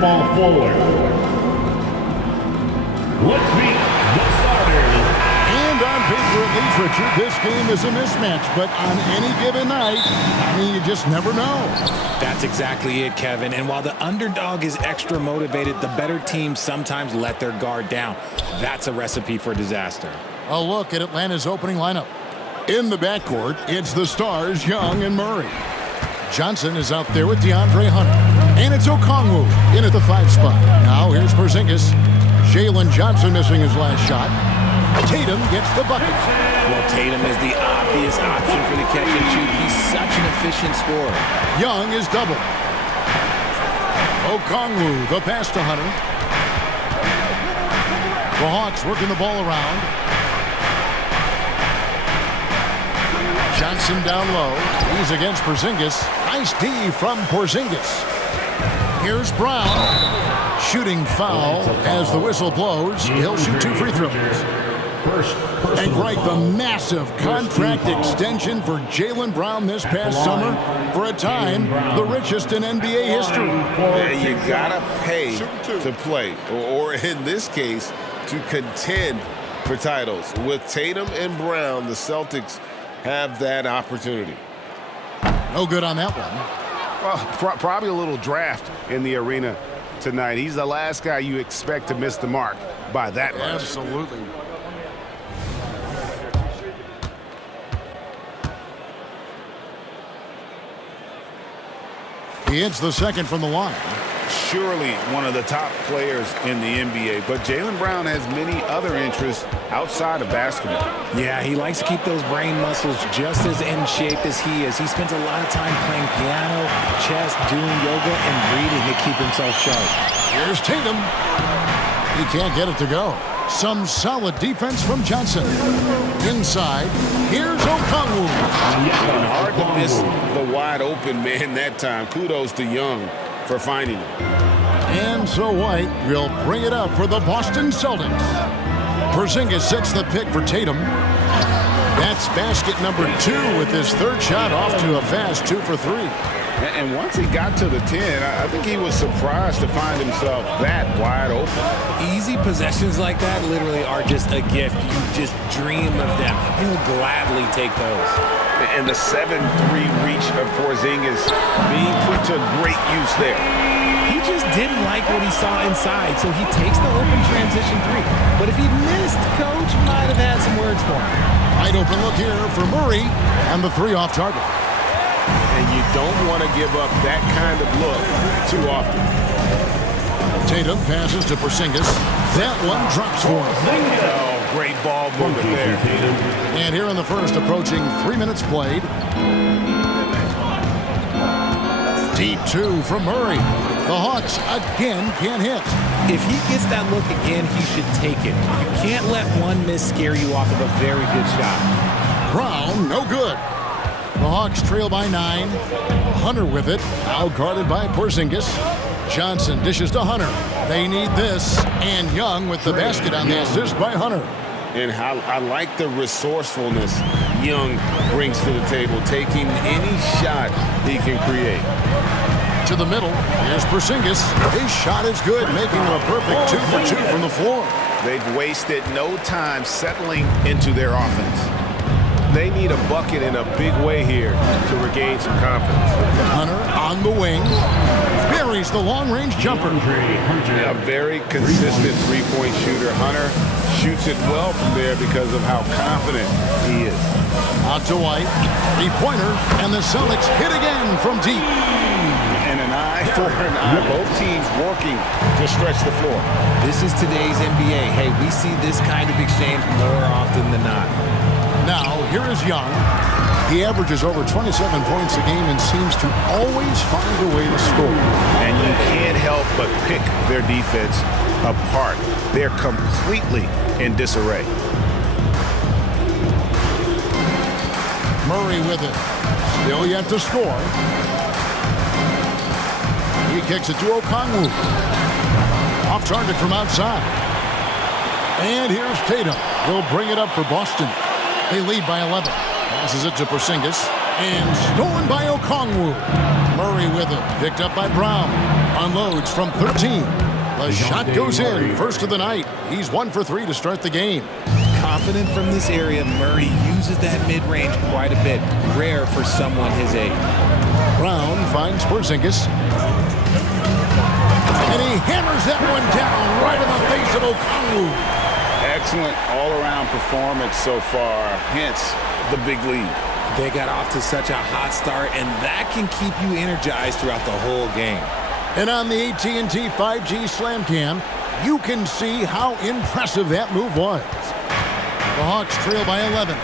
ball forward. Let's meet the starters. And on paper, at least, Richard, this game is a mismatch. But on any given night, I mean, you just never know. That's exactly it, Kevin. And while the underdog is extra motivated, the better teams sometimes let their guard down. That's a recipe for disaster. A look at Atlanta's opening lineup. In the backcourt, it's the stars, Young and Murray. Johnson is out there with DeAndre Hunter. And it's Okongwu in at the 5 spot. Now here's Porzingis. Jalen Johnson missing his last shot. Tatum gets the bucket. Well, Tatum is the obvious option for the catch and shoot. He's such an efficient scorer. Young is double. Okongwu, the pass to Hunter. The Hawks working the ball around. Johnson down low. He's against Porzingis. Nice D from Porzingis. Here's Brown. Shooting foul as the whistle blows. He'll shoot 2 free throws. And right, the massive contract extension for Jaylen Brown this past summer. For a time, the richest in NBA history. Yeah, you gotta pay to play, or in this case, to contend for titles. With Tatum and Brown, the Celtics have that opportunity. No good on that one. Well, probably a little draft in the arena tonight. He's the last guy you expect to miss the mark by that much. Absolutely. He hits the second from the line. Surely one of the top players in the NBA, but Jaylen Brown has many other interests outside of basketball. Yeah, he likes to keep those brain muscles just as in shape as he is. He spends a lot of time playing piano, chess, doing yoga, and reading to keep himself sharp. Here's Tatum. He can't get it to go. Some solid defense from Johnson. Inside, here's Okongwu. And hard to miss the wide open man that time. Kudos to Young for finding him. And so White will bring it up for the Boston Celtics. Porzingis sets the pick for Tatum. That's basket number 2 with his third shot off to a fast 2 for 3. And once he got to the 10, I think he was surprised to find himself that wide open. Easy possessions like that literally are just a gift. You just dream of them. He'll gladly take those. And the 7-3 reach of Porzingis being put to great use there. He just didn't like what he saw inside, so he takes the open transition 3. But if he missed, Coach might have had some words for him. Wide open look here for Murray, and the 3 off target. And you don't want to give up that kind of look too often. Tatum passes to Porzingis. That one drops for him. Oh, great ball movement there. And here in the first, approaching 3 minutes played. Deep 2 from Murray. The Hawks again can't hit. If he gets that look again, he should take it. You can't let one miss scare you off of a very good shot. Brown, no good. The Hawks trail by 9. Hunter with it, now guarded by Porzingis. Johnson dishes to Hunter. They need this. And Young with the basket on the assist by Hunter. And how I like the resourcefulness Young brings to the table, taking any shot he can create. To the middle, here's Porzingis. His shot is good, making him a perfect 2 for 2 from the floor. They've wasted no time settling into their offense. They need a bucket in a big way here to regain some confidence. Hunter on the wing. Buries the long-range jumper. A very consistent three-point shooter. Hunter shoots it well from there because of how confident he is. Out to White. 3-pointer. And the Celtics hit again from deep. And an eye for an eye. Both teams working to stretch the floor. This is today's NBA. Hey, we see this kind of exchange more often than not. Now, here is Young. He averages over 27 points a game and seems to always find a way to score. And you can't help but pick their defense apart. They're completely in disarray. Murray with it. Still yet to score. He kicks it to Okongwu. Off target from outside. And here's Tatum. He'll bring it up for Boston. They lead by 11. Passes it to Porzingis. And stolen by Okongwu. Murray with with it. Picked up by Brown. Unloads from 13. The shot goes in. First of the night. He's 1 for 3 to start the game. Confident from this area, Murray uses that mid-range quite a bit. Rare for someone his age. Brown finds Porzingis. And he hammers that one down right in the face of Okongwu. Excellent all-around performance so far, hence the big lead. They got off to such a hot start, and that can keep you energized throughout the whole game. And on the AT&T 5G Slam Cam, you can see how impressive that move was. The Hawks trail by 11.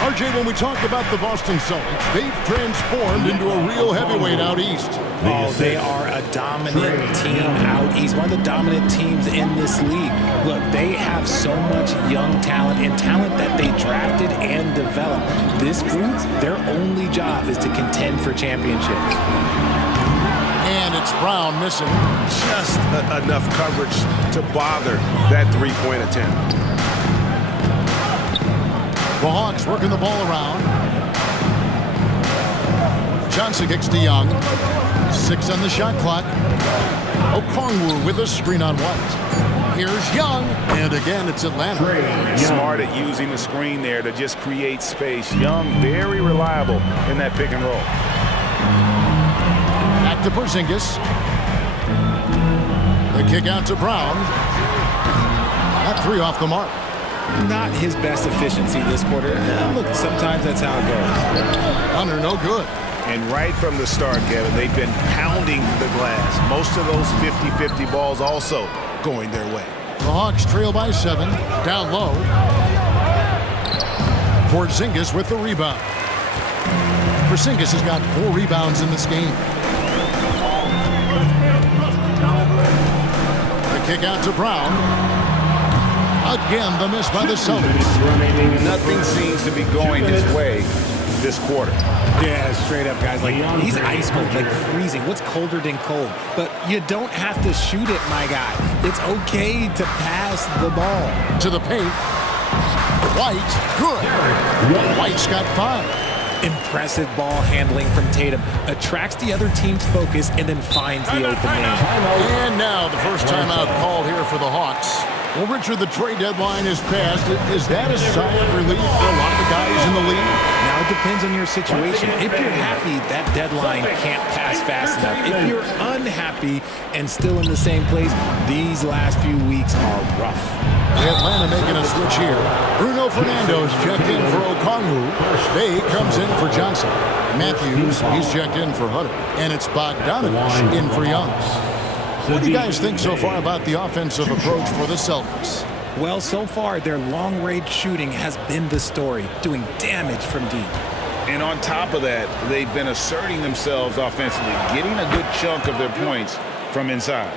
RJ, when we talk about the Boston Celtics, they've transformed into a real heavyweight out east. Oh, they are a dominant team out east, one of the dominant teams in this league. Look, they have so much young talent and talent that they drafted and developed. This group, their only job is to contend for championships. And it's Brown missing. Just enough coverage to bother that three-point attempt. The Hawks working the ball around. Johnson kicks to Young. 6 on the shot clock. Okongwu with a screen on White. Here's Young. And again, it's Atlanta. Smart at using the screen there to just create space. Young, very reliable in that pick and roll. Back to Porzingis. The kick out to Brown. That 3 off the mark. Not his best efficiency this quarter. Look, sometimes that's how it goes. Under, no good. And right from the start, Kevin, they've been pounding the glass. Most of those 50-50 balls also going their way. The Hawks trail by 7. Down low. Porzingis with the rebound. Porzingis has got 4 rebounds in this game. The kick out to Brown. Again, the miss by the Celtics. Nothing seems to be going his way this quarter. Yeah, straight up, guys. Like, he's ice cold, like freezing. What's colder than cold? But you don't have to shoot it, my guy. It's okay to pass the ball. To the paint. White, good. White's got 5. Impressive ball handling from Tatum. Attracts the other team's focus and then finds the open man. And now the first timeout called here for the Hawks. Well, Richard, the trade deadline is passed. Is that a sigh of relief for a lot of the guys in the league? Now, it depends on your situation. If you're happy, that deadline can't pass fast enough. If you're unhappy and still in the same place, these last few weeks are rough. Atlanta making a switch here. Bruno Fernando's checked in for Okongwu. Bay comes in for Johnson. Matthews, he's checked in for Hutter. And it's Bogdanovich in for Young. What do you guys think so far about the offensive approach for the Celtics? Well, so far, their long-range shooting has been the story, doing damage from deep. And on top of that, they've been asserting themselves offensively, getting a good chunk of their points from inside.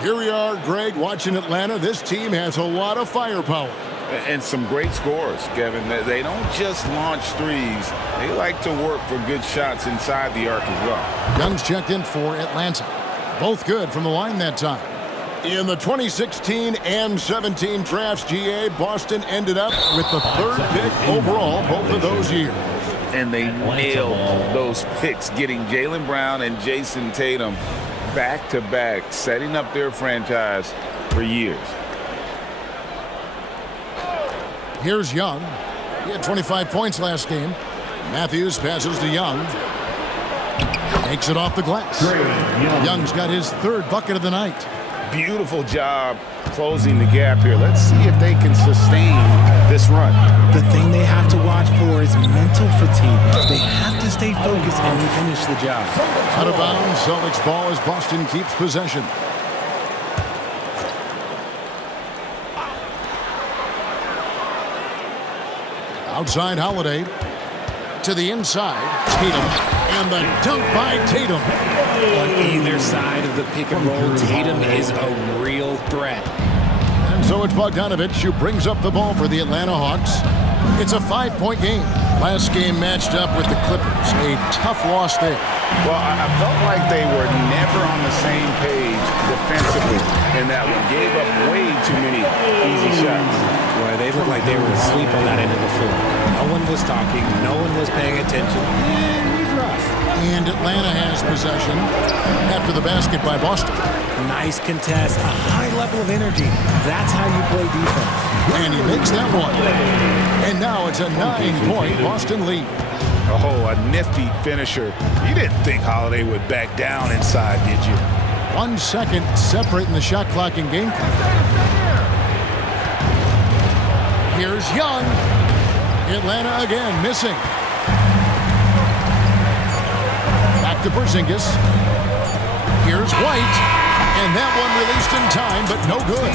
Here we are, Greg, watching Atlanta. This team has a lot of firepower. And some great scores, Kevin. They don't just launch threes. They like to work for good shots inside the arc as well. Young's checked in for Atlanta. Both good from the line that time. In the 2016 and 17 drafts, GA, Boston ended up with the 3rd pick overall both of those years. And they nailed those picks, getting Jaylen Brown and Jason Tatum back-to-back, setting up their franchise for years. Here's Young. He had 25 points last game. Matthews passes to Young. Takes it off the glass. Young's got his 3rd bucket of the night. Beautiful job closing the gap here. Let's see if they can sustain this run. The thing they have to watch for is mental fatigue. They have to stay focused and finish the job. Out of bounds, Celtics ball as Boston keeps possession. Outside Holiday. To the inside, Tatum, and the dunk by Tatum. On either side of the pick and roll, Tatum is a real threat. And so it's Bogdanovich who brings up the ball for the Atlanta Hawks. It's a 5-point game. Last game matched up with the Clippers. A tough loss there. Well, I felt like they were never on the same page defensively in that one. Gave up way too many easy shots. Boy, they looked like they were asleep on that end of the floor. No one was talking. No one was paying attention. It was rough. And Atlanta has possession after the basket by Boston. Nice contest, a high level of energy. That's how you play defense. And he makes that one. And now it's a 9-point Boston lead. Oh, a nifty finisher. You didn't think Holiday would back down inside, did you? 1 second separating the shot clock and game clock. Here's Young. Atlanta again missing. Back to Porzingis. Here's White. And that one released in time, but no good.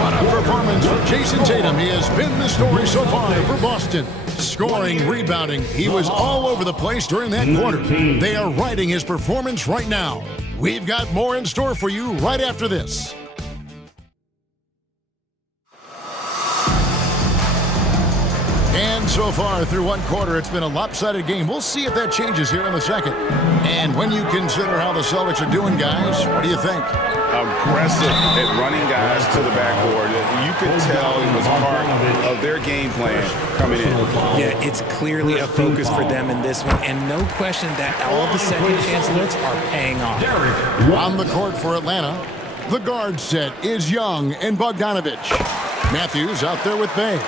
What a performance for Jason Tatum. He has been the story so far for Boston. Scoring, rebounding. He was all over the place during that quarter. They are riding his performance right now. We've got more in store for you right after this. And so far through one quarter, it's been a lopsided game. We'll see if that changes here in the second. And when you consider how the Celtics are doing, guys, what do you think? Aggressive at running guys to the backboard. You could tell it was part of their game plan coming in. Yeah, it's clearly a focus for them in this one, and no question that all of the second chance looks are paying off. On the court for Atlanta, the guard set is Young and Bogdanovich. Matthews out there with Bay.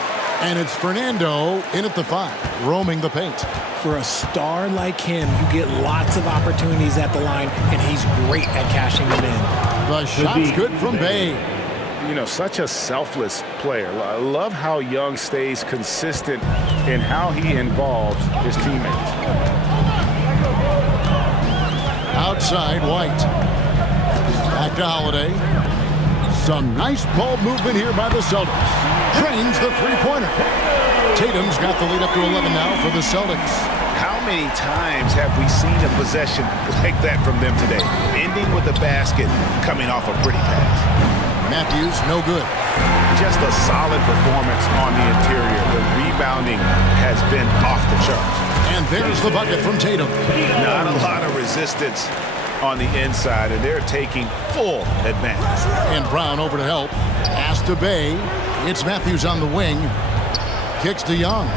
And it's Fernando in at the 5, roaming the paint. For a star like him, you get lots of opportunities at the line, and he's great at cashing them in. The shot's good from Bay. You know, such a selfless player. I love how Young stays consistent in how he involves his teammates. Outside, White. Back to Holiday. Some nice ball movement here by the Celtics. Drains the three-pointer. Tatum's got the lead up to 11 now for the Celtics. How many times have we seen a possession like that from them today? Ending with a basket, coming off a pretty pass. Matthews, no good. Just a solid performance on the interior. The rebounding has been off the charts. And there's the bucket from Tatum. Not a lot of resistance on the inside, and they're taking full advantage. And Brown over to help. Pass to Bay. It's Matthews on the wing. Kicks to Young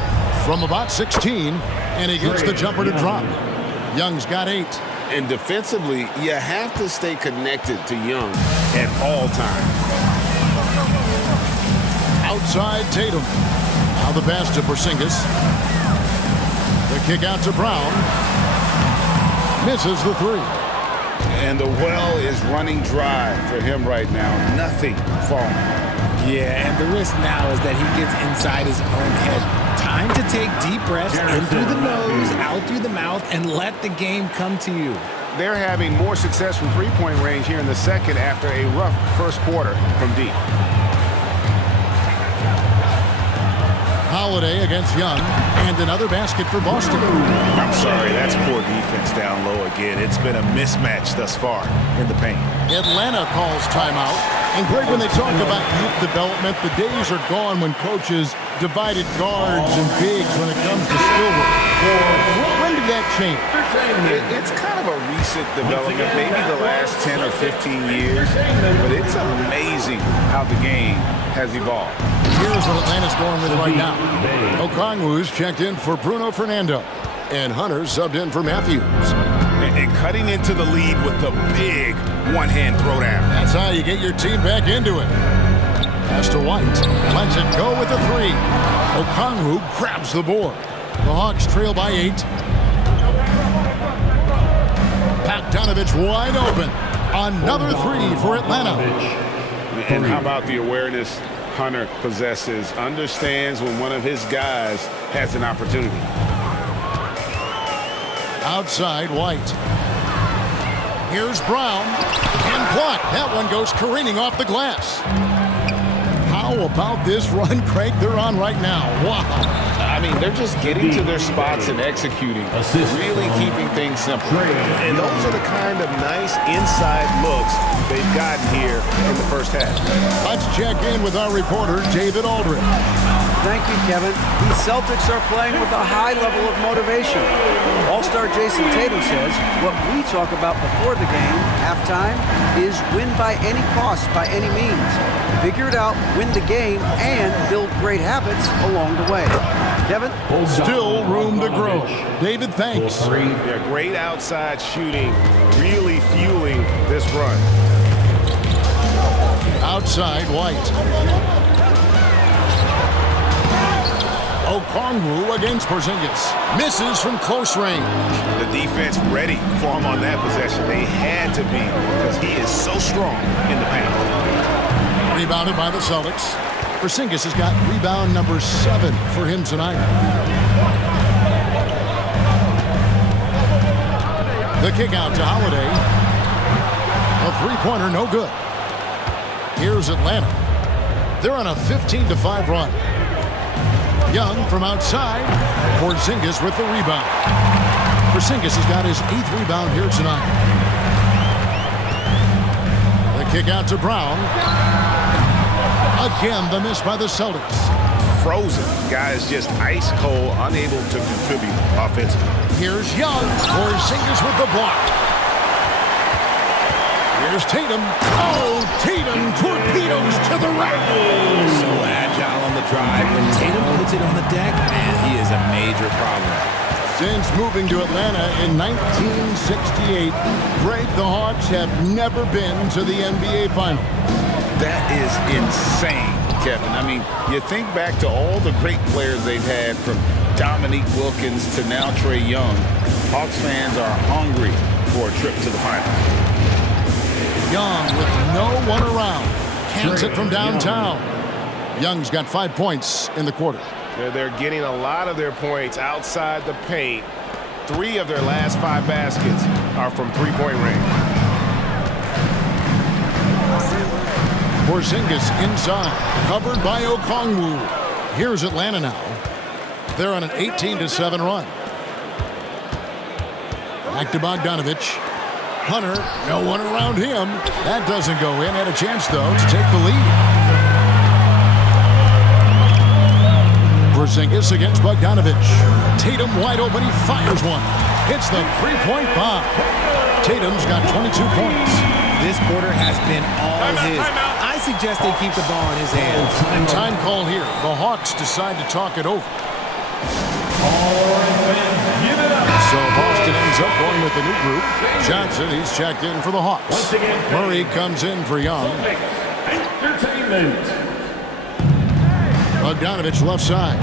from about 16, and he gets the jumper to drop. Young's got 8. And defensively, you have to stay connected to Young at all times. Outside Tatum. Now the pass to Porzingis. The kick out to Brown. Misses the 3. And the well is running dry for him right now. Nothing falling. Yeah, and the risk now is that he gets inside his own head. Time to take deep breaths in through the nose, out through the mouth, and let the game come to you. They're having more success from three-point range here in the second after a rough first quarter from deep. Holiday against Young, and another basket for Boston. I'm sorry, that's poor defense down low again. It's been a mismatch thus far in the paint. Atlanta calls timeout. And Greg, when they talk about youth development, the days are gone when coaches divided guards and bigs when it comes to skill work. When did that change? It's kind of a recent development, maybe the last 10 or 15 years, but it's amazing how the game has evolved. Here's what Atlanta's going with right now. Okongwu's checked in for Bruno Fernando, and Hunter's subbed in for Matthews. And cutting into the lead with the big one-hand throwdown. That's how you get your team back into it. Pass to White. Lets it go with the 3. Okongwu grabs the board. The Hawks trail by 8. Bogdanovich wide open. Another 3 for Atlanta. And how about the awareness Hunter possesses? Understands when one of his guys has an opportunity. Outside, White. Here's Brown. And blocked. That one goes careening off the glass. How about this run, Craig, they're on right now? Wow. I mean, they're just getting to their spots and executing, really keeping things simple. And those are the kind of nice inside looks they've gotten here in the first half. Let's check in with our reporter, David Aldridge. Thank you, Kevin. These Celtics are playing with a high level of motivation. All-star Jason Tatum says what we talk about before the game, halftime, is win by any cost, by any means. Figure it out, win the game, and build great habits along the way. Kevin? Still room to grow. David, thanks. Yeah, great outside shooting, really fueling this run. Outside, White. Okongwu against Porzingis. Misses from close range. The defense ready for him on that possession. They had to be because he is so strong in the paint. Rebounded by the Celtics. Porzingis has got rebound number 7 for him tonight. The kick out to Holiday. A three-pointer, no good. Here's Atlanta. They're on a 15-5 run. Young from outside. Porzingis with the rebound. Porzingis has got his 8th rebound here tonight. The kick out to Brown. Again, the miss by the Celtics. Frozen. Guys just ice cold, unable to contribute offensively. Here's Young. Porzingis with the block. Here's Tatum. Oh, Tatum torpedoes to the rack. So agile on the drive. When Tatum puts it on the deck, man, he is a major problem. Since moving to Atlanta in 1968, Greg, the Hawks have never been to the NBA Finals. That is insane, Kevin. I mean, you think back to all the great players they've had, from Dominique Wilkins to now Trae Young. Hawks fans are hungry for a trip to the finals. Young with no one around. Cans it from downtown. Young's got 5 points in the quarter. They're getting a lot of their points outside the paint. 3 of their last 5 baskets are from three-point range. Porzingis inside, covered by Okongwu. Here's Atlanta now. They're on an 18-7 run. Back to Bogdanovich. Hunter, no one around him. That doesn't go in. Had a chance, though, to take the lead. Porzingis against Bogdanovich. Tatum wide open. He fires one. Hits the three-point bomb. Tatum's got 22 points. This quarter has been all his. I suggest they keep the ball in his hands. And time call here. The Hawks decide to talk it over. So Boston ends up going with the new group. Johnson, he's checked in for the Hawks. Murray comes in for Young. Bogdanovich left side.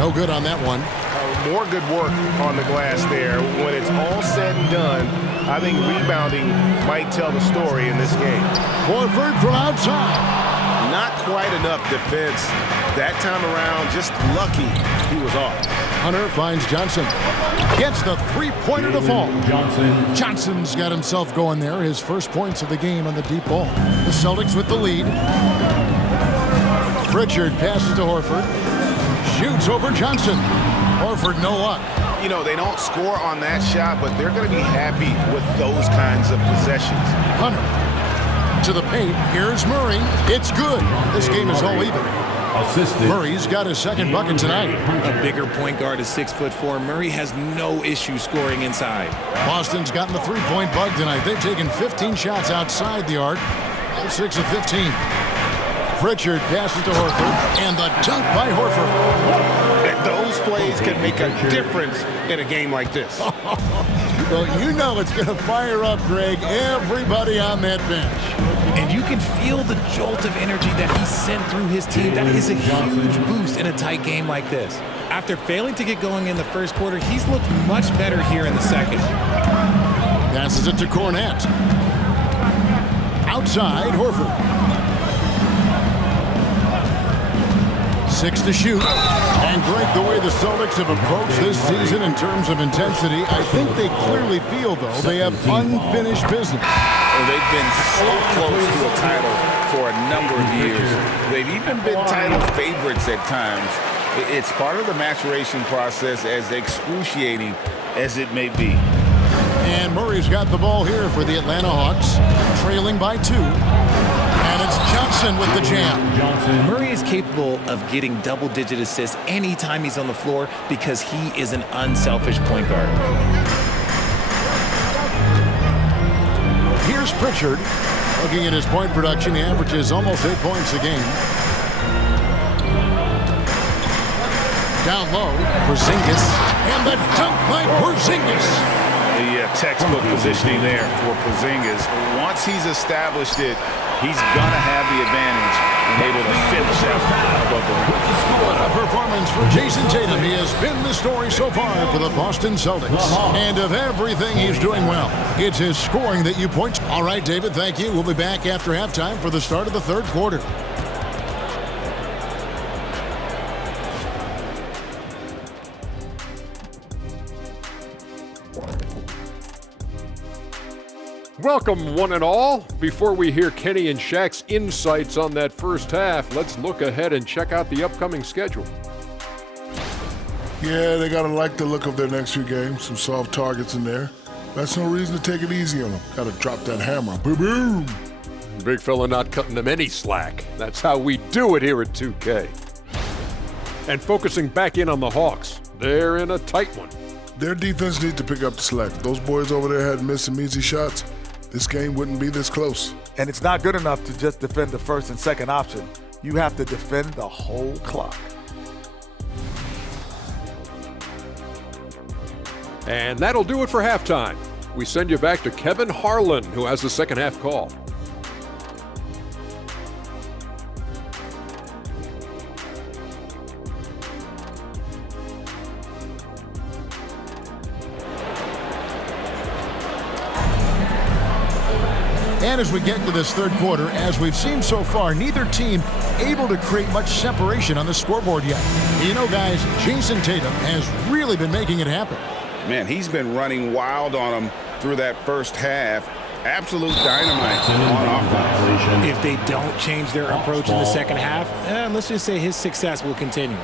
No good on that one. More good work on the glass there. When it's all said and done, I think rebounding might tell the story in this game. Horford from outside. Not quite enough defense that time around. Just lucky he was off. Hunter finds Johnson. Gets the three-pointer to fall. Johnson's got himself going there. His first points of the game on the deep ball. The Celtics with the lead. Pritchard passes to Horford. Shoots over Johnson. Horford, no luck. You know, they don't score on that shot, but they're going to be happy with those kinds of possessions. Hunter to the paint. Here's Murray. It's good. This game is all even. Murray's got his second bucket tonight. A bigger point guard is 6'4". Murray has no issue scoring inside. Boston's gotten the three-point bug tonight. They've taken 15 shots outside the arc. They're 6 of 15. Pritchard passes to Horford, and the dunk by Horford. And those plays can make a difference in a game like this. Well, you know it's going to fire up, Greg, everybody on that bench. And you can feel the jolt of energy that he sent through his team. That is a huge boost in a tight game like this. After failing to get going in the first quarter, he's looked much better here in the second. Passes it to Cornette. Outside, Horford. 6 to shoot. And Greg, the way the Celtics have approached this season in terms of intensity, I think they clearly feel, though, they have unfinished business. They've been so close to a title for a number of years. They've even been title favorites at times. It's part of the maturation process, as excruciating as it may be. And Murray's got the ball here for the Atlanta Hawks, trailing by 2. And it's Johnson Johnson with the jam. Murray is capable of getting double-digit assists anytime he's on the floor because he is an unselfish point guard. Here's Pritchard. Looking at his point production, he averages almost 8 points a game. Down low, Porzingis. And the dunk by Porzingis. The textbook positioning there for Porzingis. Once he's established it, he's going to have the advantage and able to finish out above the rim. What a performance for Jason Tatum. He has been the story so far for the Boston Celtics. And of everything he's doing well, it's his scoring that you point to. All right, David, thank you. We'll be back after halftime for the start of the third quarter. Welcome, one and all. Before we hear Kenny and Shaq's insights on that first half, let's look ahead and check out the upcoming schedule. Yeah, they got to like the look of their next few games. Some soft targets in there. That's no reason to take it easy on them. Got to drop that hammer. Boom, boom. Big fella not cutting them any slack. That's how we do it here at 2K. And focusing back in on the Hawks. They're in a tight one. Their defense needs to pick up the slack. Those boys over there had missed some easy shots. This game wouldn't be this close. And it's not good enough to just defend the first and second option. You have to defend the whole clock. And that'll do it for halftime. We send you back to Kevin Harlan, who has the second half call. And as we get into this third quarter, as we've seen so far, neither team able to create much separation on the scoreboard yet. You know, guys, Jason Tatum has really been making it happen. Man, he's been running wild on them through that first half. Absolute dynamite on offense. If they don't change their approach in the second half, let's just say his success will continue.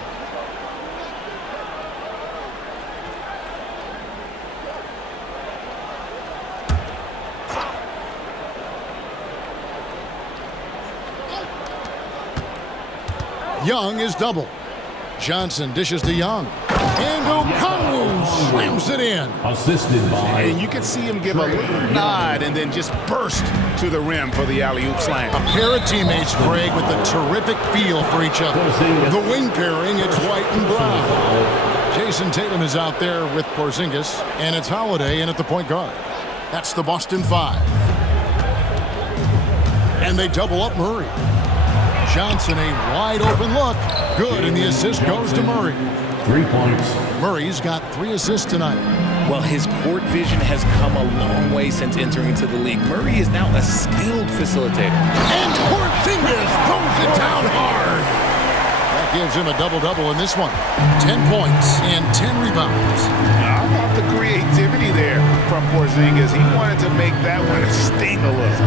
Young is double. Johnson dishes to Young. And Okongwu slams it in. Assisted by. And you can see him give a little nod and then just burst to the rim for the alley-oop slam. A pair of teammates, Greg, with a terrific feel for each other. The wing pairing, it's White and Brown. Jason Tatum is out there with Porzingis, and it's Holiday in at the point guard. That's the Boston Five. And they double up Murray. Johnson, a wide open look. Good, and the assist goes to Murray. 3 points. Murray's got 3 assists tonight. Well, his court vision has come a long way since entering into the league. Murray is now a skilled facilitator. And Porzingis throws it down hard. That gives him a double-double in this one. 10 points and 10 rebounds. How about the creativity there from Porzingis? He wanted to make that one sting a little.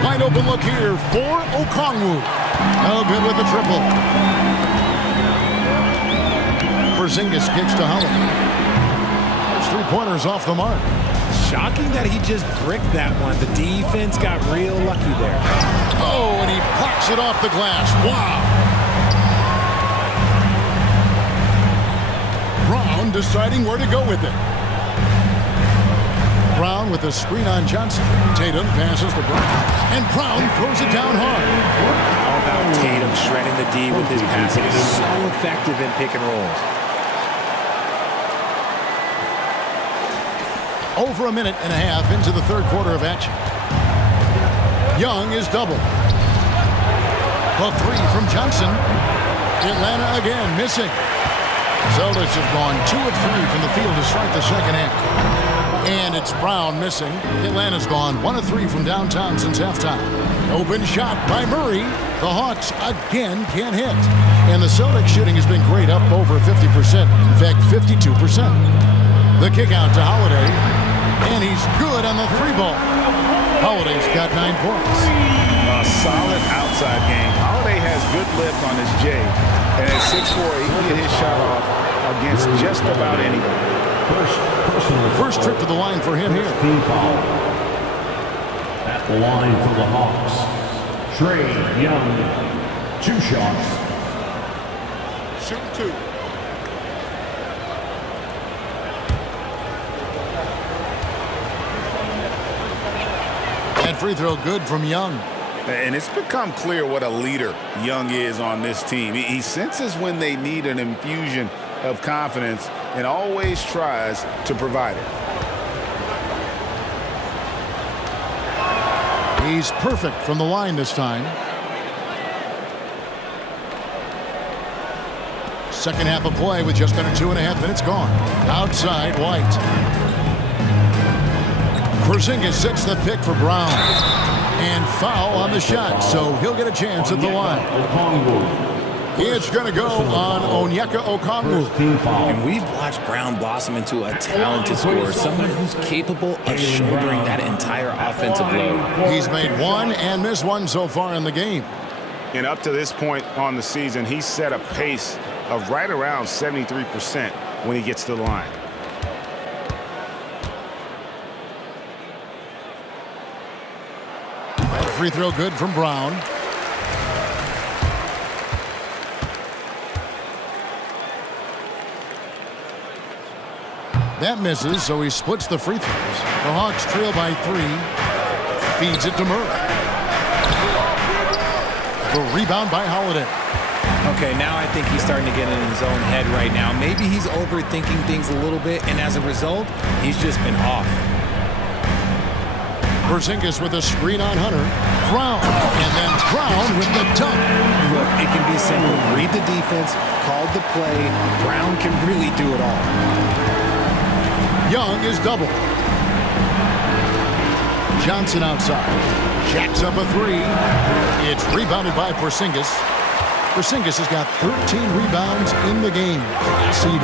Wide open look here for Okongwu. No good with the triple. Porzingis kicks to Holiday. There's 3-pointers off the mark. Shocking that he just bricked that one. The defense got real lucky there. Oh, and he pops it off the glass. Wow. Brown deciding where to go with it. Brown with a screen on Johnson. Tatum passes to Brown. And Brown throws it down hard. How about Tatum shredding the D with his passing? He's so effective in pick and rolls. Over a minute and a half into the third quarter of action. Young is double. A 3 from Johnson. Atlanta again missing. Celtics have gone 2 of 3 from the field to start the second half. And it's Brown missing. Atlanta's gone 1 of 3 from downtown since halftime. Open shot by Murray. The Hawks again can't hit. And the Celtics shooting has been great, up over 50%. In fact, 52%. The kick out to Holiday. And he's good on the 3-ball. Holiday's got 9 points. A solid outside game. Holiday has good lift on his J. And at 6'4", he can get his shot off against just about anybody. First trip to the line for him here. Team foul. At the line for the Hawks. Trey Young, 2 shots. Shoot 2. That free throw good from Young. And it's become clear what a leader Young is on this team. He senses when they need an infusion of confidence and always tries to provide it. He's perfect from the line this time. Second half of play with just under 2.5 minutes gone. Outside, White. Porzingis sets the pick for Brown. And foul on the shot, so he'll get a chance at the line. It's going to go on Onyeka Okongwu. And we've watched Brown blossom into a talented scorer, someone who's capable of shouldering that entire offensive load. He's made one and missed one so far in the game. And up to this point on the season, he's set a pace of right around 73% when he gets to the line. Free throw good from Brown. That misses, so he splits the free throws. The Hawks trail by 3. Feeds it to Murray. The rebound by Holiday. Okay, now I think he's starting to get in his own head right now. Maybe he's overthinking things a little bit, and as a result, he's just been off. Porzingis with a screen on Hunter. Brown, and then Brown with the dunk. Look, it can be simple. Read the defense, call the play. Brown can really do it all. Young is double. Johnson outside. Jacks up a 3. It's rebounded by Porzingis. Porzingis has got 13 rebounds in the game. Seeding.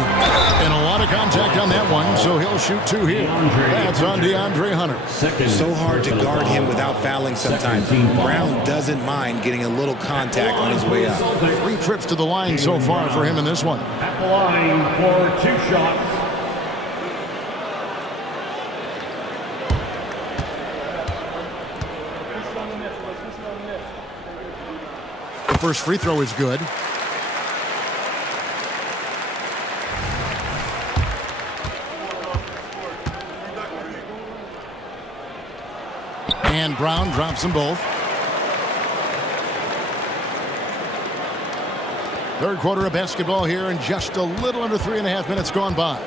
And a lot of contact on that one, so he'll shoot 2 here. That's on DeAndre Hunter. So hard to guard him without fouling sometimes. Brown doesn't mind getting a little contact on his way up. 3 trips to the line so far for him in this one. At the line for 2 shots. The first free throw is good. And Brown drops them both. Third quarter of basketball here, and just a little under 3.5 minutes gone by.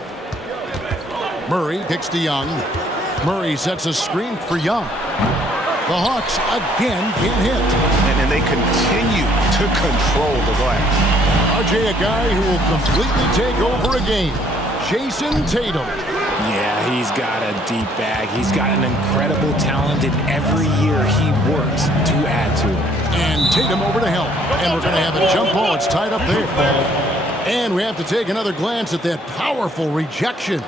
Murray picks to Young. Murray sets a screen for Young. The Hawks again can't hit. And they continue to control the glass. RJ, a guy who will completely take over a game. Jason Tatum. Yeah, he's got a deep bag. He's got an incredible talent, and every year he works to add to it. And Tatum over to help. And we're going to have a jump ball. It's tied up there. And we have to take another glance at that powerful rejection.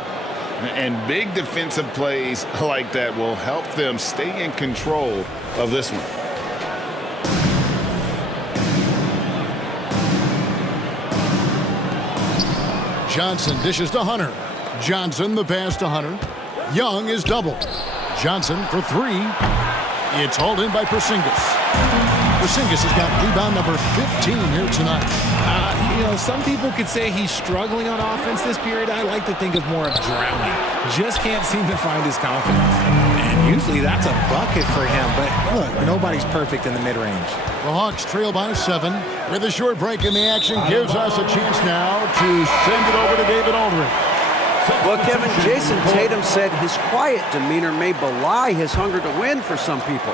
And big defensive plays like that will help them stay in control of this one. Johnson dishes to Hunter. Johnson the pass to Hunter. Young is double. Johnson for 3. It's hauled in by Porzingis. Porzingis has got rebound number 15 here tonight. You know, some people could say he's struggling on offense this period. I like to think of more of drowning. Just can't seem to find his confidence. And usually that's a bucket for him. But look, nobody's perfect in the mid-range. The Hawks trail by 7. With a short break in the action, gives us a chance now to send it over to David Aldridge. Well, Kevin, Jason Tatum said his quiet demeanor may belie his hunger to win for some people.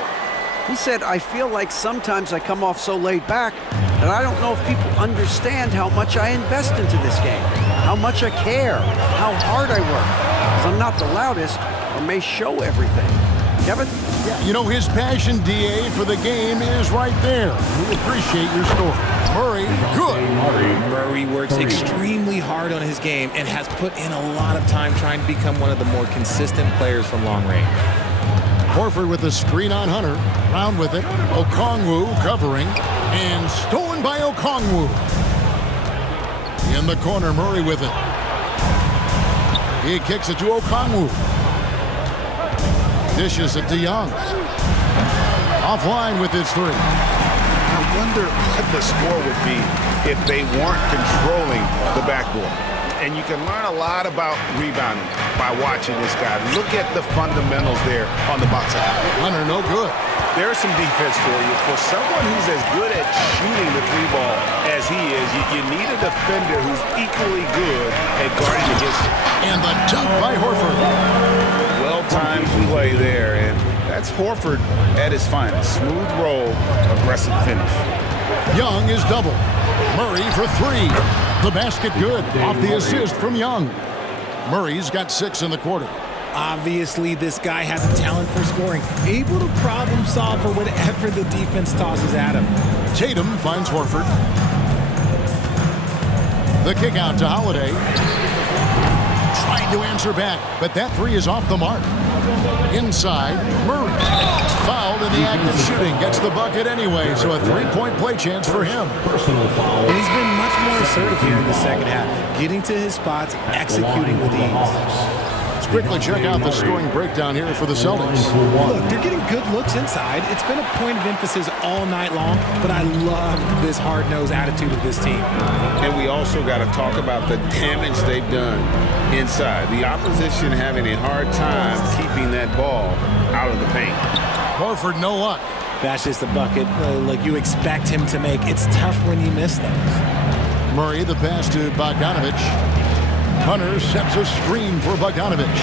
He said, I feel like sometimes I come off so laid back that I don't know if people understand how much I invest into this game, how much I care, how hard I work. Because I'm not the loudest or may show everything. Kevin? Yeah, you know, his passion, DA, for the game is right there. We appreciate your story. Murray, good. Murray works extremely hard on his game and has put in a lot of time trying to become one of the more consistent players from long range. Horford with the screen on Hunter. Brown with it. Okongwu covering. And stolen by Okongwu. In the corner, Murray with it. He kicks it to Okongwu. Dishes it to Young. Offline with his three. I wonder what the score would be if they weren't controlling the backboard. And you can learn a lot about rebounding by watching this guy. Look at the fundamentals there on the box out. Hunter, no good. There's some defense for you. For someone who's as good at shooting the three ball as he is, you need a defender who's equally good at guarding against it. And the dunk by Horford. Well-timed play there, and that's Horford at his finest. Smooth roll, aggressive finish. Young is double. Murray for three. The basket good off the assist from Young. Murray's got 6 in the quarter. Obviously, this guy has a talent for scoring, able to problem solve for whatever the defense tosses at him. Tatum finds Horford. The kick out to Holiday. Trying to answer back, but that three is off the mark. Inside, Murray. Fouled in the act of shooting. Gets the bucket anyway, so a three-point play chance for him. Personal foul. And he's been much more assertive here in the second half, getting to his spots, executing with ease. Let's quickly check out the scoring breakdown here for the Celtics. Look, they're getting good looks inside. It's been a point of emphasis all night long, but I love this hard-nosed attitude of this team. And we also got to talk about the damage they've done inside. The opposition having a hard time keeping that ball out of the paint. Horford, no luck. That's just a bucket like you expect him to make. It's tough when you miss those. Murray, the pass to Bogdanovich. Hunter sets a screen for Bogdanovich.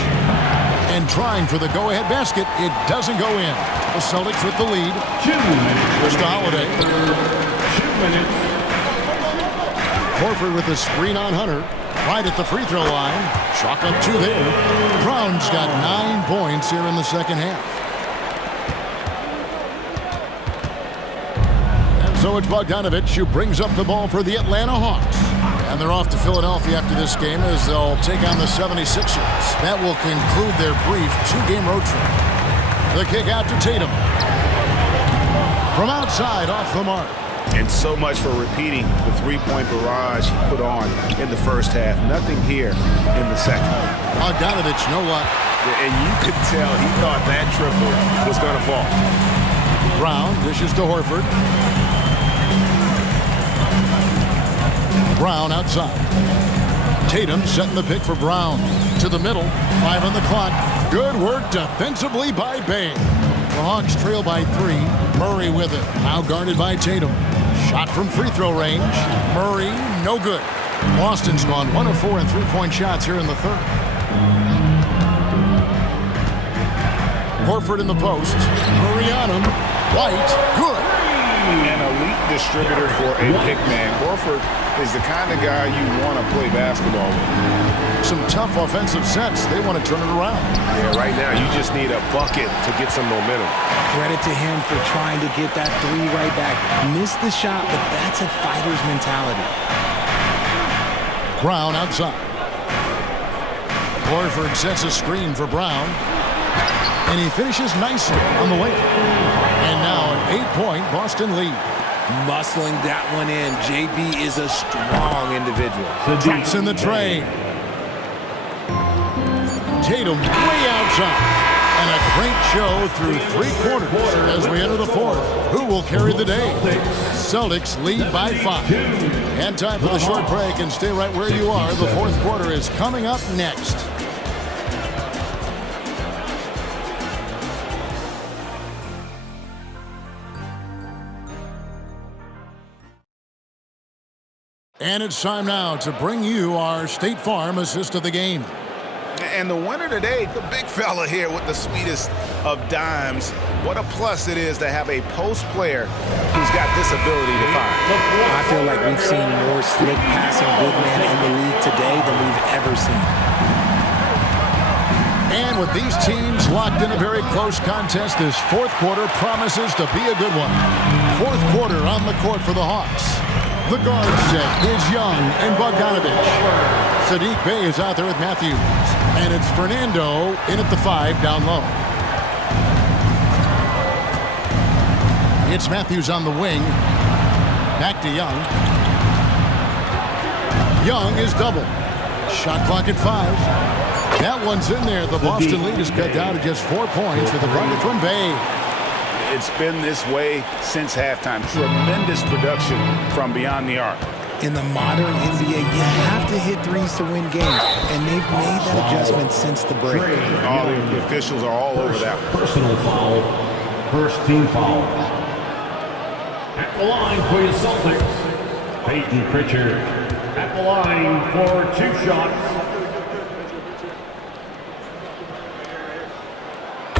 And trying for the go-ahead basket, it doesn't go in. The Celtics with the lead. 2 minutes. Here's to Holiday. 2 minutes. Horford with the screen on Hunter. Right at the free throw line. Chalk up 2 there. Brown's got 9 points here in the second half. And so it's Bogdanovich who brings up the ball for the Atlanta Hawks. And they're off to Philadelphia after this game as they'll take on the 76ers. That will conclude their brief 2-game road trip. The kick out to Tatum. From outside, off the mark. And so much for repeating the three-point barrage he put on in the first half. Nothing here in the second. Bogdanovich, no luck. And you could tell he thought that triple was going to fall. Brown dishes to Horford. Brown outside. Tatum setting the pick for Brown. To the middle. 5 on the clock. Good work defensively by Bay. The Hawks trail by 3. Murray with it. Now guarded by Tatum. Shot from free throw range. Murray, no good. Boston's gone 1 of 4 in three-point shots here in the third. Horford in the post. Murray on him. White, good. An elite distributor for a big man. Horford is the kind of guy you want to play basketball with. Some tough offensive sets. They want to turn it around. Yeah, right now you just need a bucket to get some momentum. Credit to him for trying to get that three right back. Missed the shot, but that's a fighter's mentality. Brown outside. Horford sets a screen for Brown. And he finishes nicely on the way. And now an 8-point Boston lead. Muscling that one in. JB is a strong individual. Drops in the tray. Tatum way outside. And a great show through 3 quarters as we enter the fourth. Who will carry the day? Celtics lead by 5. And time for the short break, and stay right where you are. The fourth quarter is coming up next. And it's time now to bring you our State Farm assist of the game. And the winner today, the big fella here with the sweetest of dimes. What a plus it is to have a post player who's got this ability to find. I feel like we've seen more slick passing big man in the league today than we've ever seen. And with these teams locked in a very close contest, this fourth quarter promises to be a good one. Fourth quarter on the court for the Hawks. The guard set is Young and Bogdanovich. Saddiq Bey is out there with Matthews. And it's Fernando in at the 5 down low. It's Matthews on the wing. Back to Young. Young is double. Shot clock at 5. That one's in there. The Boston lead is cut down to just 4 points with a bucket from Bey. It's been this way since halftime. Tremendous production from beyond the arc. In the modern NBA, you have to hit threes to win games, and they've made that adjustment since the break. All the officials are all over that. Personal foul. First team foul. At the line for your Celtics, Peyton Pritchard. At the line for 2 shots.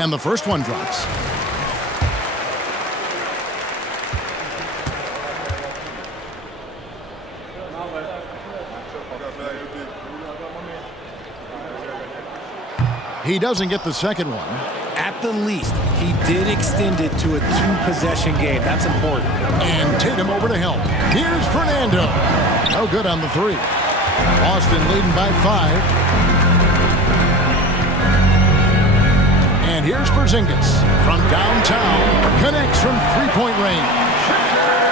And the first one drops. He doesn't get the second one. At the least, he did extend it to a 2-possession game. That's important. And Tatum over to help. Here's Fernando. No good on the 3. Boston leading by 5. And here's Porzingis from downtown. Connects from 3-point range.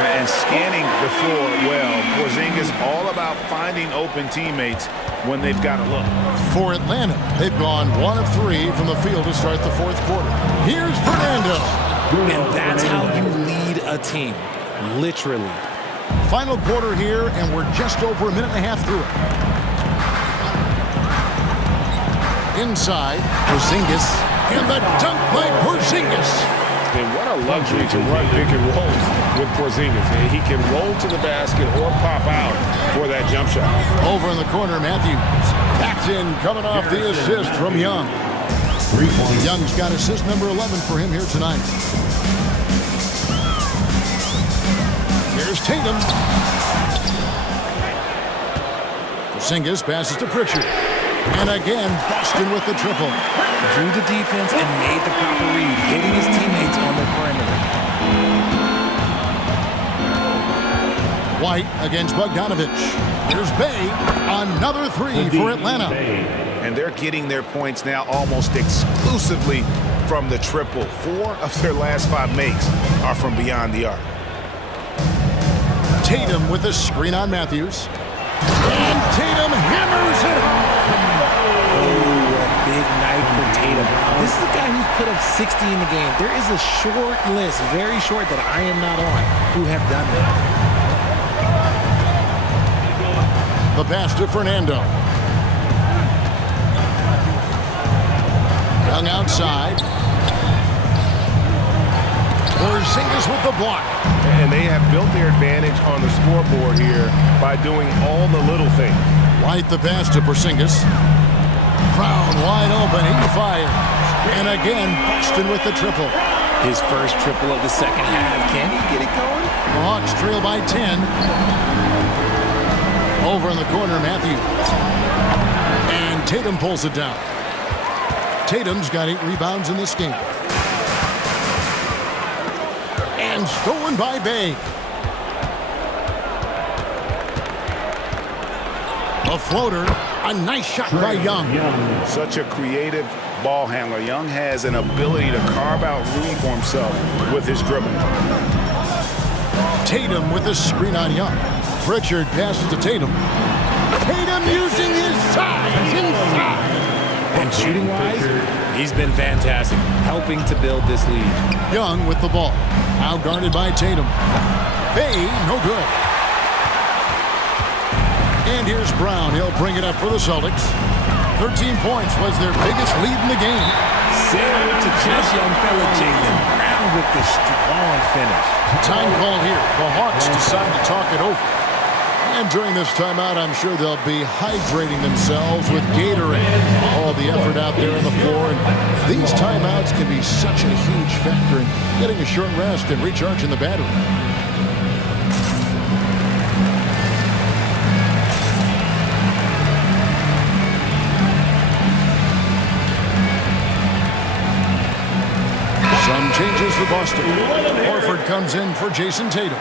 And scanning the floor well. Porzingis all about finding open teammates when they've got a look. For Atlanta, they've gone 1 of 3 from the field to start the 4th quarter. Here's Fernando. And that's how you lead a team, literally. Final quarter here, and we're just over a minute and a half through it. Inside, Porzingis, and the dunk by Porzingis. And what a luxury to run pick and rolls with Porzingis. He can roll to the basket or pop out for that jump shot. Over in the corner, Matthews. Backs in, coming off the assist from Young. Young's got assist number 11 for him here tonight. Here's Tatum. Porzingis passes to Pritchard. And again, Boston with the triple. Drew the defense and made the proper read, hitting his teammates on the perimeter. White against Bogdanovich. Here's Bay. Another 3 for Atlanta. And they're getting their points now almost exclusively from the triple. 4 of their last 5 makes are from beyond the arc. Tatum with a screen on Matthews. And Tatum hammers it home. Big night for Tatum. This is a guy who's put up 60 in the game. There is a short list, very short, that I am not on, who have done that. The pass to Fernando. Young outside. Porzingis with the block. And they have built their advantage on the scoreboard here by doing all the little things. White the pass to Porzingis. Brown wide open. He fires. And again, Boston with the triple. His first triple of the second half. Can he get it going? The Hawks trail by 10. Over in the corner, Matthews. And Tatum pulls it down. Tatum's got 8 rebounds in this game. And stolen by Bay. A floater. A nice shot by Young. Such a creative ball handler. Young has an ability to carve out room for himself with his dribble. Tatum with a screen on Young. Pritchard passes to Tatum. Tatum using his size inside. And shooting-wise, he's been fantastic, helping to build this lead. Young with the ball. Now guarded by Tatum. Bay, no good. And here's Brown. He'll bring it up for the Celtics. 13 points was their biggest lead in the game. Salute to this young fella, Jaylen Brown, with the strong finish. Time call here. The Hawks decide to talk it over. And during this timeout, I'm sure they'll be hydrating themselves with Gatorade. All the effort out there on the floor. And these timeouts can be such a huge factor in getting a short rest and recharging the battery. Some changes for Boston. Horford comes in for Jason Tatum.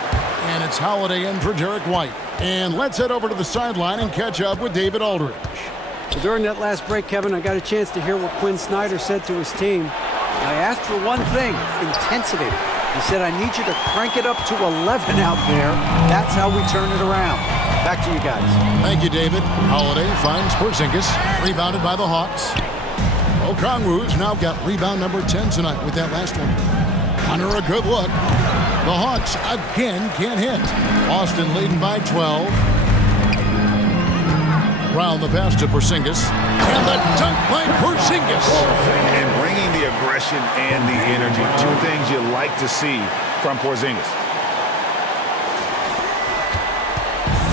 And it's Holiday in for Derek White. And let's head over to the sideline and catch up with David Aldridge. Well, during that last break, Kevin, I got a chance to hear what Quinn Snyder said to his team. I asked for one thing, intensity. He said, I need you to crank it up to 11 out there. That's how we turn it around. Back to you guys. Thank you, David. Holiday finds Porzingis. Rebounded by the Hawks. Okongwu's now got rebound number 10 tonight with that last one. Hunter a good look. The Hawks again can't hit. Boston leading by 12. Brown the pass to Porzingis. And the dunk by Porzingis. And bringing the aggression and the energy. Two things you like to see from Porzingis.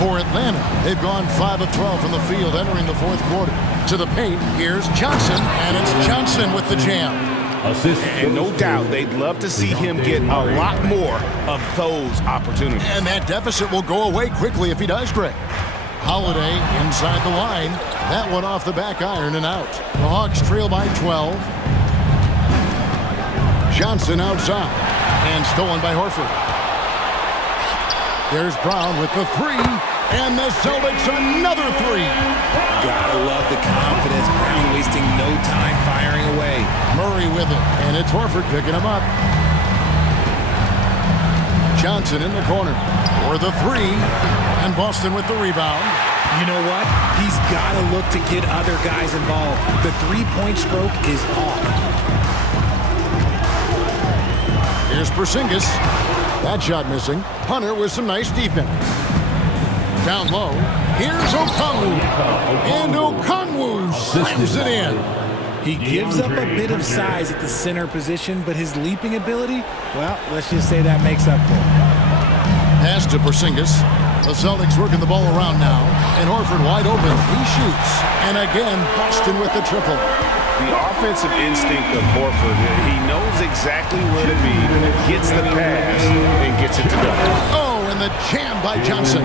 For Atlanta, they've gone 5 of 12 from the field entering the fourth quarter. To the paint, here's Johnson, and it's Johnson with the jam. And no doubt they'd love to see him get a lot more of those opportunities. And that deficit will go away quickly if he does, Greg. Holiday inside the line. That one off the back iron and out. The Hawks trail by 12. Johnson outside. And stolen by Horford. There's Brown with the three. And the Celtics another three. Gotta love the confidence. Brown wasting no time firing away. Murray with it. And it's Horford picking him up. Johnson in the corner for the three. And Boston with the rebound. You know what? He's got to look to get other guys involved. The three-point stroke is off. Here's Porzingis. That shot missing. Hunter with some nice defense. Down low. Here's Okongwu. And Okongwu slams it in. He gives up a bit of size at the center position, but his leaping ability, well, let's just say that makes up for it. Pass to Porzingis. The Celtics working the ball around now. And Horford wide open. He shoots. And again, Boston with the triple. The offensive instinct of Horford, he knows exactly where to be, gets the pass, and gets it to go. Oh, and the jam by Johnson.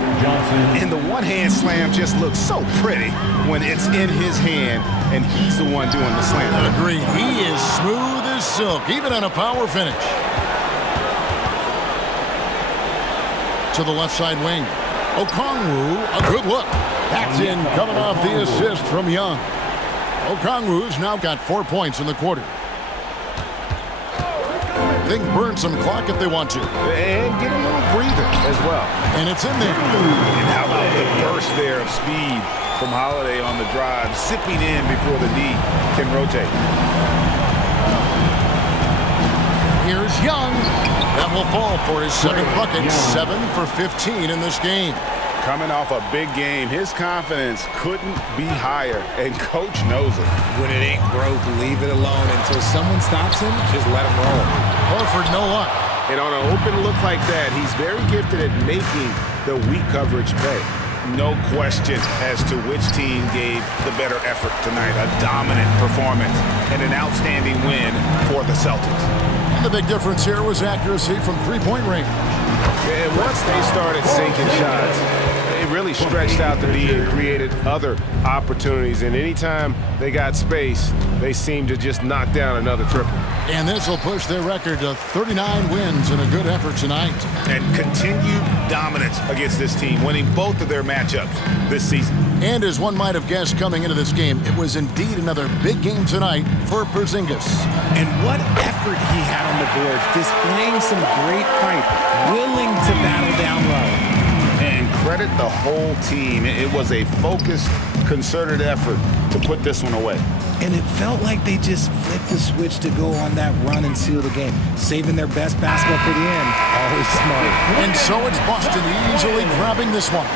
And the one-hand slam just looks so pretty when it's in his hand, and he's the one doing the slam. Agreed. He is smooth as silk, even on a power finish. To the left side wing. Okongwu, a good look. That's in, coming off the assist from Young. Okongwu's now got 4 points in the quarter. They can burn some clock if they want to. And get a little breather as well. And it's in there. And how about the burst there of speed from Holiday on the drive, zipping in before the knee can rotate. Here's Young. That will fall for his second bucket. 7 for 15 in this game. Coming off a big game, his confidence couldn't be higher, and Coach knows it. When it ain't broke, leave it alone. Until someone stops him, just let him roll. Horford, no luck. And on an open look like that, he's very gifted at making the weak coverage pay. No question as to which team gave the better effort tonight. A dominant performance and an outstanding win for the Celtics. And the big difference here was accuracy from three-point range. And once they started sinking shots, it really stretched out the lead and created other opportunities. And anytime they got space, they seemed to just knock down another triple. And this will push their record to 39 wins in a good effort tonight. And continued dominance against this team, winning both of their matchups this season. And as one might have guessed coming into this game, it was indeed another big game tonight for Porzingis. And what effort he had on the boards, displaying some great fight, willing to battle down low. And credit the whole team. It was a focused, concerted effort to put this one away. And it felt like they just flipped the switch to go on that run and seal the game, saving their best basketball for the end. Always smart. And so it's Boston easily grabbing this one.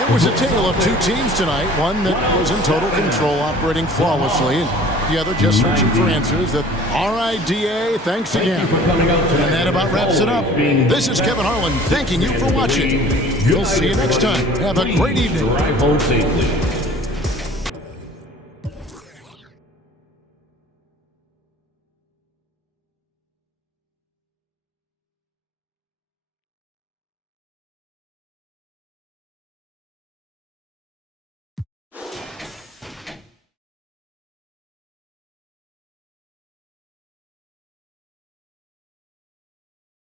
It was a tale of two teams tonight, one that was in total control, operating flawlessly, and the other just searching for answers. That RIDA, thanks again. And that about wraps it up. This is Kevin Harlan thanking you for watching. We'll see you next time. Have a great evening. Drive home safely.